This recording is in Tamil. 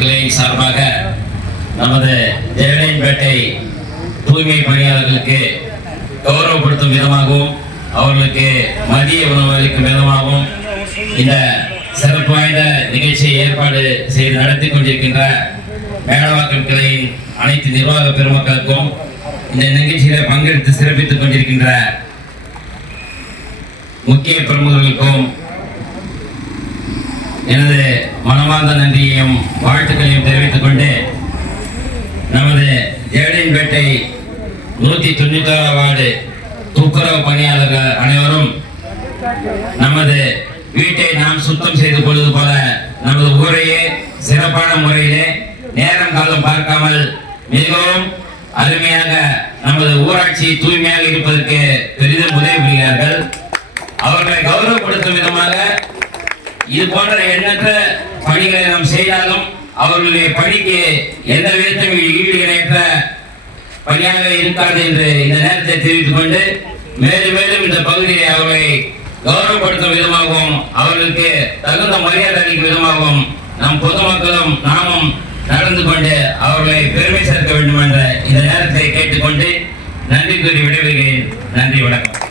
கிளையின் சார்பாக நமது ஜெயலலின்பேட்டை தூய்மை பணியாளர்களுக்கு கௌரவப்படுத்தும் விதமாகவும் அவர்களுக்கு மதிய உணவு அளிக்கும் விதமாகவும் இந்த சிறப்பு வாய்ந்த நிகழ்ச்சியை ஏற்பாடு செய்து நடத்தி கொண்டிருக்கின்ற மேலவாக்கம் கிளையின் அனைத்து நிர்வாக பெருமக்களுக்கும் இந்த நிகழ்ச்சியில பங்கெடுத்து சிறப்பித்துக் கொண்டிருக்கின்ற முக்கிய பிரமுகர்களுக்கும் எனது மனமார்ந்த நன்றியையும் வாழ்த்து நமது நூத்தி தொண்ணூத்தி வார்டு துப்புரவு பணியாளர்கள் அனைவரும் நமது வீட்டை நாம் சுத்தம் செய்து கொள்வது போல நமது ஊரையே சிறப்பான முறையிலே நேரம் காலம் பார்க்காமல் மிகவும் அருமையாக நமது ஊராட்சி தூய்மையாக இருப்பதற்கு பெரிதும் உதவி புரிகிறார்கள். அவர்களை கௌரவப்படுத்தும் விதமாக இது போன்ற எண்ணற்ற பணிகளை நாம் செய்தாலும் அவர்களுடைய பணிக்கு எந்த விதத்தையும் ஈடு இணையற்ற பணியாக இருக்காது என்று இந்த நேரத்தை தெரிவித்துக் கொண்டு மேலும் மேலும் இந்த பகுதியை அவர்களை கௌரவப்படுத்தும் விதமாகவும் அவர்களுக்கு தகுந்த மரியாதை அளிக்கும் விதமாகவும் நம் பொதுமக்களும் நாமும் நடந்து கொண்டு அவர்களை பெருமை சேர்க்க வேண்டும் என்ற இந்த நேரத்தை கேட்டுக்கொண்டு நன்றி கூறி விடைபெறுகிறேன். நன்றி வணக்கம்.